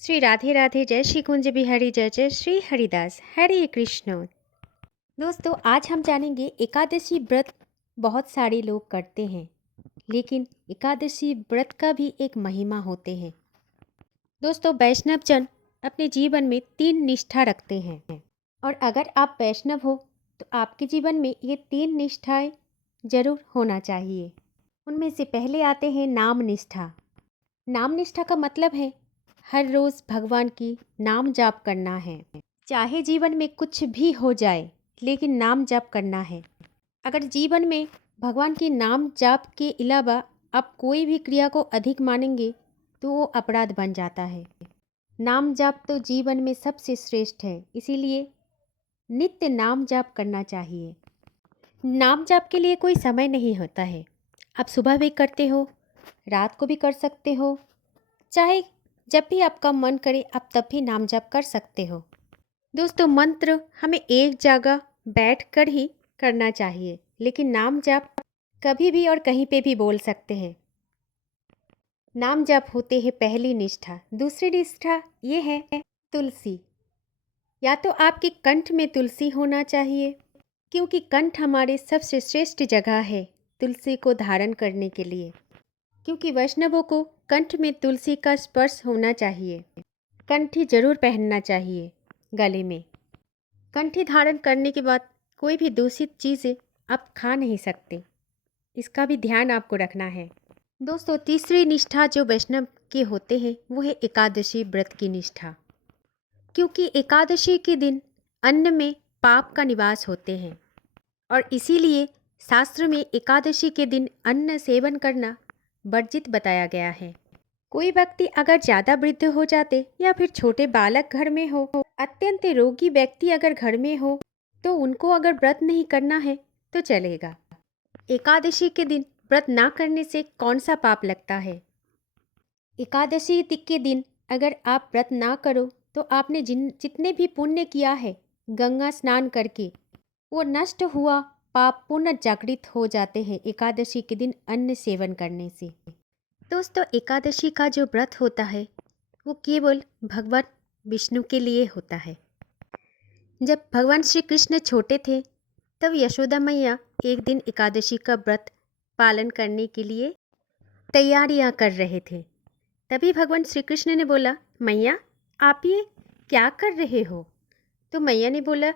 श्री राधे राधे, जय श्री कुंज बिहारी, जय जय श्री हरिदास, हरे कृष्ण। दोस्तों, आज हम जानेंगे एकादशी व्रत बहुत सारे लोग करते हैं, लेकिन एकादशी व्रत का भी एक महिमा होते हैं। दोस्तों, वैष्णव जन अपने जीवन में 3 निष्ठा रखते हैं और अगर आप वैष्णव हो तो आपके जीवन में ये 3 निष्ठाएं जरूर होना चाहिए। उनमें से पहले आते हैं नाम निष्ठा। नाम निष्ठा का मतलब है हर रोज भगवान की नाम जाप करना है। चाहे जीवन में कुछ भी हो जाए, लेकिन नाम जाप करना है। अगर जीवन में भगवान की नाम जाप के अलावा आप कोई भी क्रिया को अधिक मानेंगे तो वो अपराध बन जाता है। नाम जाप तो जीवन में सबसे श्रेष्ठ है, इसीलिए नित्य नाम जाप करना चाहिए। नाम जाप के लिए कोई समय नहीं होता है। आप सुबह भी करते हो, रात को भी कर सकते हो, चाहे जब भी आपका मन करे आप तब भी नाम जाप कर सकते हो। दोस्तों, मंत्र हमें एक जगह बैठकर ही करना चाहिए, लेकिन नाम जाप कभी भी और कहीं पे भी बोल सकते हैं। नाम जाप होते हैं पहली निष्ठा। दूसरी निष्ठा ये है तुलसी। या तो आपके कंठ में तुलसी होना चाहिए, क्योंकि कंठ हमारे सबसे श्रेष्ठ जगह है तुलसी को धारण करने के लिए। क्योंकि वैष्णवों को कंठ में तुलसी का स्पर्श होना चाहिए। कंठी जरूर पहनना चाहिए गले में। कंठी धारण करने के बाद कोई भी दूषित चीज़ें आप खा नहीं सकते, इसका भी ध्यान आपको रखना है। दोस्तों, तीसरी निष्ठा जो वैष्णव के होते हैं वो है एकादशी व्रत की निष्ठा। क्योंकि एकादशी के दिन अन्न में पाप का निवास होते हैं और इसीलिए शास्त्र में एकादशी के दिन अन्न सेवन करना वर्जित बताया गया है। कोई व्यक्ति अगर ज़्यादा वृद्ध हो जाते या फिर छोटे बालक घर में हो, अत्यंत रोगी व्यक्ति अगर घर में हो, तो उनको अगर व्रत नहीं करना है तो चलेगा। एकादशी के दिन व्रत ना करने से कौन सा पाप लगता है? एकादशी के दिन अगर आप व्रत ना करो तो आपने जितने भी पुण्य किया है गंगा स्नान करके, वो नष्ट हुआ पाप पुनः जागृत हो जाते हैं एकादशी के दिन अन्न सेवन करने से। दोस्तों, एकादशी का जो व्रत होता है वो केवल भगवान विष्णु के लिए होता है। जब भगवान श्री कृष्ण छोटे थे तब यशोदा मैया एक दिन एकादशी का व्रत पालन करने के लिए तैयारियां कर रहे थे। तभी भगवान श्री कृष्ण ने बोला, मैया आप ये क्या कर रहे हो? तो मैया ने बोला,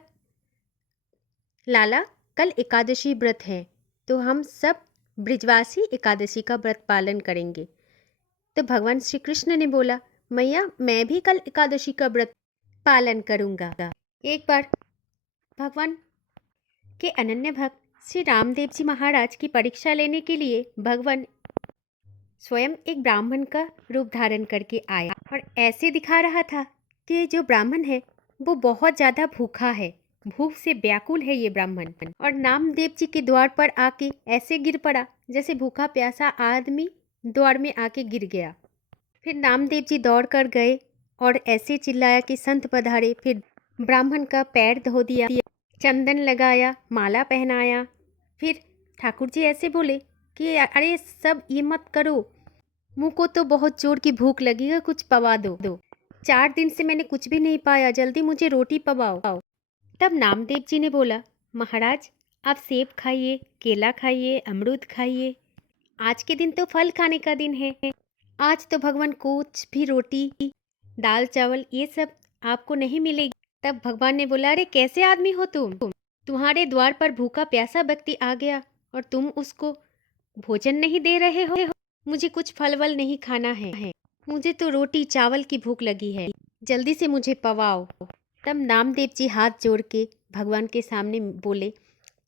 लाला कल एकादशी व्रत है तो हम सब ब्रिजवासी एकादशी का व्रत पालन करेंगे। तो भगवान श्री कृष्ण ने बोला, मैया मैं भी कल एकादशी का व्रत पालन करूंगा। एक बार भगवान के अनन्य भक्त श्री रामदेव जी महाराज की परीक्षा लेने के लिए भगवान स्वयं एक ब्राह्मण का रूप धारण करके आया और ऐसे दिखा रहा था कि जो ब्राह्मण है वो बहुत ज़्यादा भूखा है, भूख से व्याकुल है ये ब्राह्मण, और नामदेव जी के द्वार पर आके ऐसे गिर पड़ा जैसे भूखा प्यासा आदमी द्वार में आके गिर गया। फिर नामदेव जी दौड़ कर गए और ऐसे चिल्लाया कि संत पधारे। फिर ब्राह्मण का पैर धो दिया, चंदन लगाया, माला पहनाया। फिर ठाकुर जी ऐसे बोले कि अरे सब ये मत करो, मुँह को तो बहुत जोर की भूख लगी है, कुछ पवा दो। 4 दिन से मैंने कुछ भी नहीं पाया, जल्दी मुझे रोटी पवाओ। तब नामदेव जी ने बोला, महाराज आप सेब खाइए, केला खाइए, अमरूद खाइए, आज के दिन तो फल खाने का दिन है। आज तो भगवान कुछ भी रोटी, दाल चावल ये सब आपको नहीं मिलेगी। तब भगवान ने बोला, अरे कैसे आदमी हो तुम? तुम्हारे द्वार पर भूखा प्यासा व्यक्ति आ गया और तुम उसको भोजन नहीं दे रहे हो। मुझे कुछ फल वल नहीं खाना है, मुझे तो रोटी चावल की भूख लगी है, जल्दी से मुझे पवाओ। तब नामदेव जी हाथ जोड़ के भगवान के सामने बोले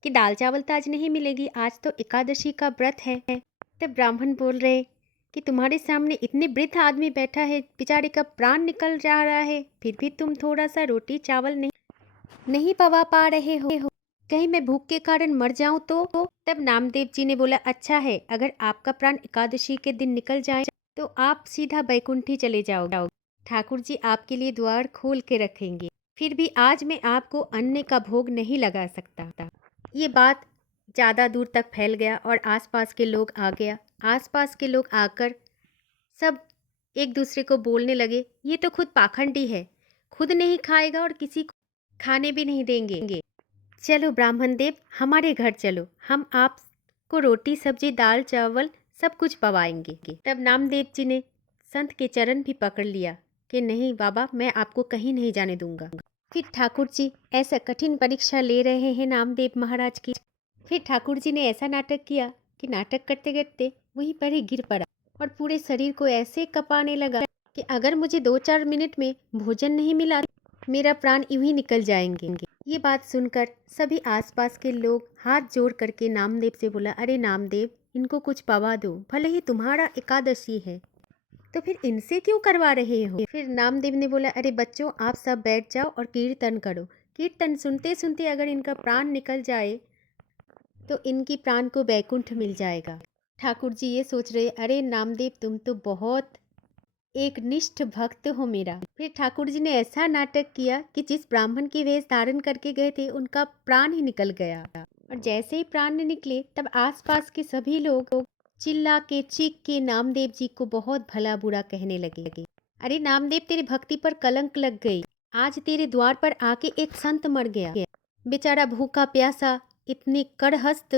कि दाल चावल तो आज नहीं मिलेगी, आज तो एकादशी का व्रत है। तब ब्राह्मण बोल रहे कि तुम्हारे सामने इतने वृद्ध आदमी बैठा है, बेचारे का प्राण निकल जा रहा है, फिर भी तुम थोड़ा सा रोटी चावल नहीं पवा पा रहे हो, कहीं मैं भूख के कारण मर जाऊं तो? तब नामदेव जी ने बोला, अच्छा है, अगर आपका प्राण एकादशी के दिन निकल जाए तो आप सीधा बैकुंठी चले जाओगे, ठाकुर जी आपके लिए द्वार खोल के रखेंगे, फिर भी आज मैं आपको अन्न का भोग नहीं लगा सकता। ये बात ज़्यादा दूर तक फैल गया और आसपास के लोग आ गया। आसपास के लोग आकर सब एक दूसरे को बोलने लगे, ये तो खुद पाखंडी है, खुद नहीं खाएगा और किसी को खाने भी नहीं देंगे। चलो ब्राह्मण देव, हमारे घर चलो, हम आपको रोटी सब्जी दाल चावल सब कुछ पवाएंगे। तब नामदेव जी ने संत के चरण भी पकड़ लिया कि नहीं बाबा, मैं आपको कहीं नहीं जाने दूंगा। फिर ठाकुर जी ऐसा कठिन परीक्षा ले रहे हैं नामदेव महाराज की। फिर ठाकुर जी ने ऐसा नाटक किया कि नाटक करते करते वहीं पर ही गिर पड़ा और पूरे शरीर को ऐसे कपाने लगा कि अगर मुझे 2-4 मिनट में भोजन नहीं मिला मेरा प्राण यूं ही निकल जाएंगे। ये बात सुनकर सभी आसपास के लोग हाथ जोड़ करके नामदेव से बोला, अरे नामदेव, इनको कुछ पवा दो, भले ही तुम्हारा एकादशी है तो फिर इनसे क्यों करवा रहे हो। फिर नामदेव ने बोला, अरे बच्चों, आप सब बैठ जाओ और कीर्तन करो। कीर्तन सुनते सुनते अगर इनका प्राण निकल जाए तो इनकी प्राण को वैकुंठ मिल जाएगा। ठाकुर जी ये सोच रहे, अरे नामदेव, तुम तो बहुत एक निष्ठ भक्त हो मेरा। फिर ठाकुर जी ने ऐसा नाटक किया कि जिस ब्राह्मण की वेश धारण करके गए थे उनका प्राण ही निकल गया। और जैसे ही प्राण निकले तब आसपास के सभी लोग चिल्ला के चीख के नामदेव जी को बहुत भला बुरा कहने लगे। अरे नामदेव, तेरी भक्ति पर कलंक लग गई। आज तेरे द्वार पर आके एक संत मर गया, बेचारा भूखा प्यासा इतनी कड़हस्त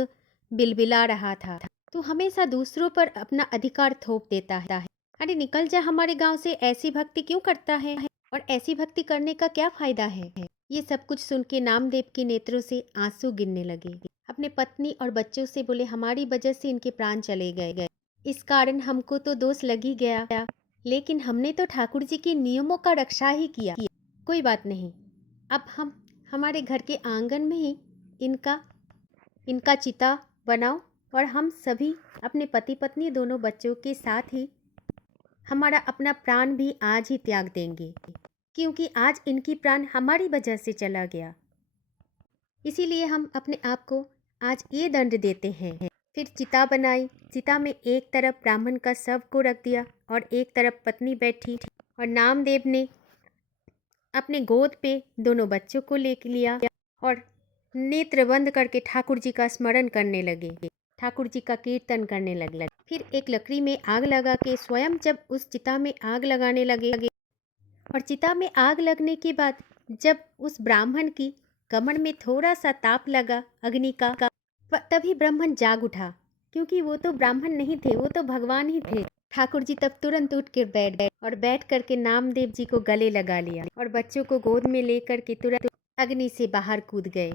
बिलबिला रहा था। तू हमेशा दूसरों पर अपना अधिकार थोप देता है। अरे निकल जा हमारे गांव से, ऐसी भक्ति क्यों करता है और ऐसी भक्ति करने का क्या फायदा है। ये सब कुछ सुन के नामदेव के नेत्रों से आंसू गिरने लगे। अपने पत्नी और बच्चों से बोले, हमारी वजह से इनके प्राण चले गए, इस कारण हमको तो दोष लग ही गया, लेकिन हमने तो ठाकुर जी के नियमों का रक्षा ही किया। कोई बात नहीं, अब हम हमारे घर के आंगन में ही इनका चिता बनाओ और हम सभी अपने पति पत्नी दोनों बच्चों के साथ ही हमारा अपना प्राण भी आज ही त्याग देंगे, क्योंकि आज इनकी प्राण हमारी वजह से चला गया। इसीलिए हम अपने आप को आज ये दंड देते हैं। फिर चिता बनाई। चिता में एक तरफ ब्राह्मण का शव को रख दिया और एक तरफ पत्नी बैठी और नामदेव ने अपने गोद पे दोनों बच्चों को ले लिया और नेत्र बंद करके ठाकुर जी का स्मरण करने लगे, ठाकुर जी का कीर्तन करने लगे। फिर एक लकड़ी में आग लगा के स्वयं जब उस चिता में आग लगाने लगे और चिता में आग लगने के बाद जब उस ब्राह्मण की कमर में थोड़ा सा ताप लगा अग्नि का, तभी ब्राह्मण जाग उठा, क्योंकि वो तो ब्राह्मण नहीं थे, वो तो भगवान ही थे। ठाकुर जी तब तुरंत उठ कर बैठ गए और बैठ करके नामदेव जी को गले लगा लिया और बच्चों को गोद में लेकर के तुरंत अग्नि से बाहर कूद गए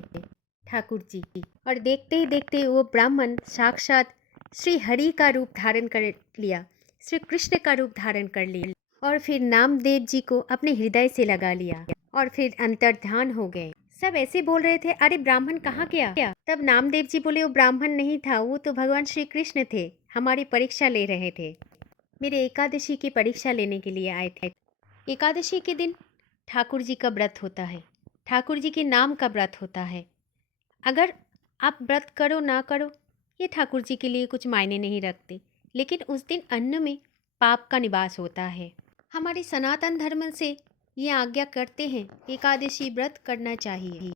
ठाकुर जी। और देखते ही देखते वो ब्राह्मण साक्षात श्री हरि का रूप धारण कर लिया, श्री कृष्ण का रूप धारण कर लिया और फिर नामदेव जी को अपने हृदय से लगा लिया और फिर अंतर्ध्यान हो गए। सब ऐसे बोल रहे थे, अरे ब्राह्मण कहाँ गया। तब नामदेव जी बोले, वो ब्राह्मण नहीं था, वो तो भगवान श्री कृष्ण थे, हमारी परीक्षा ले रहे थे, मेरे एकादशी की परीक्षा लेने के लिए आए थे। एकादशी के दिन ठाकुर जी का व्रत होता है, ठाकुर जी के नाम का व्रत होता है। अगर आप व्रत करो ना करो ये ठाकुर जी के लिए कुछ मायने नहीं रखते, लेकिन उस दिन अन्न में पाप का निवास होता है। हमारे सनातन धर्म से ये आज्ञा करते हैं एकादशी व्रत करना चाहिए।